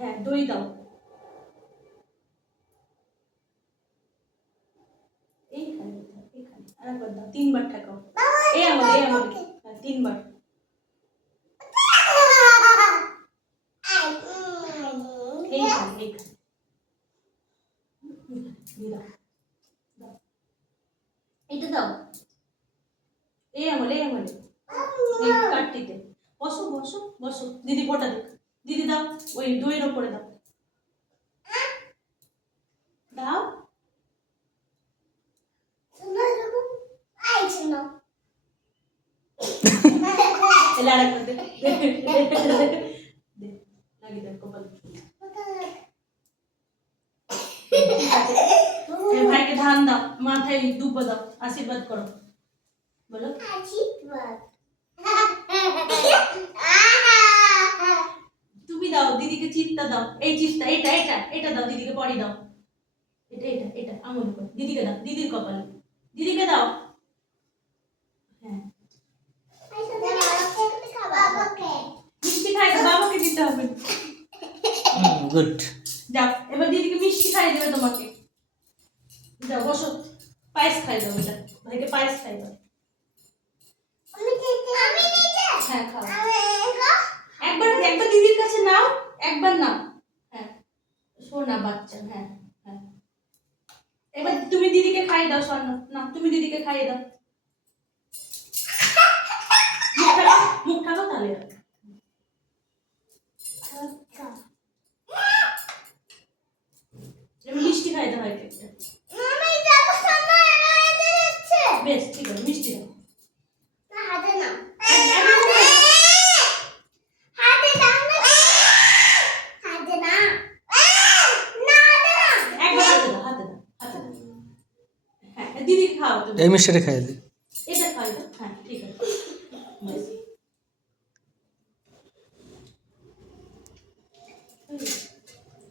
হ্যাঁ দই দাও, এইখানে এখানে আরেকবার দাও, 3বার ঠেকাও। এই আমার হ্যাঁ 3বার। এইখানে দাও দাও, এইটা দাও, এই আমলে এই কাটটিতে বসো বসো বসো, দিদি ফোটা দেখ, দিদি দাও, ওই দইয়ের ওপরে দাও দাও। এলে আরেকবার দে লাগিয়ে দে কপালে। ভাইকে ধান দাও, মাথায় দুব্বা দাও, আশীর্বাদ করো, বলো আশীর্বাদ। তুমি দাও, দিদিকে চিত্তা দাও, এই চিত্তা, এটা এটা এটা দাও, দিদিকে পরি দাও, এটা এটা এটা আমল করো, দিদিকে দাও, দিদির কপালে, দিদিকে দাও। হ্যাঁ মিষ্টি খাই দাও, বাবাকে দিতে হবে। গুড। যাও এবার দিদিকে মিষ্টি খাই দেবে তোমাকে, যাও বসো, পায়েস খাই দাও, এটা ভাইকে পায়েস খাই দাও। হ্যাঁ খাও, একবার একবার দিদির কাছে নাও, একবার নাও, হ্যাঁ শোনা বাচ্চা, হ্যাঁ হ্যাঁ এবার তুমি দিদিকে খাইয়ে দাও, স্বর্ণ না তুমি দিদিকে খাইয়ে দাও, মুখ ঠাকো তাহলে মিষ্টি খাই দাও ভাইকে, বেশ ঠিক আছে মিষ্টি দাও। দিদি খাও তুমি, এই মিষ্টিটা খাইয়ে দে। এটা খাই দাও, হ্যাঁ ঠিক আছে।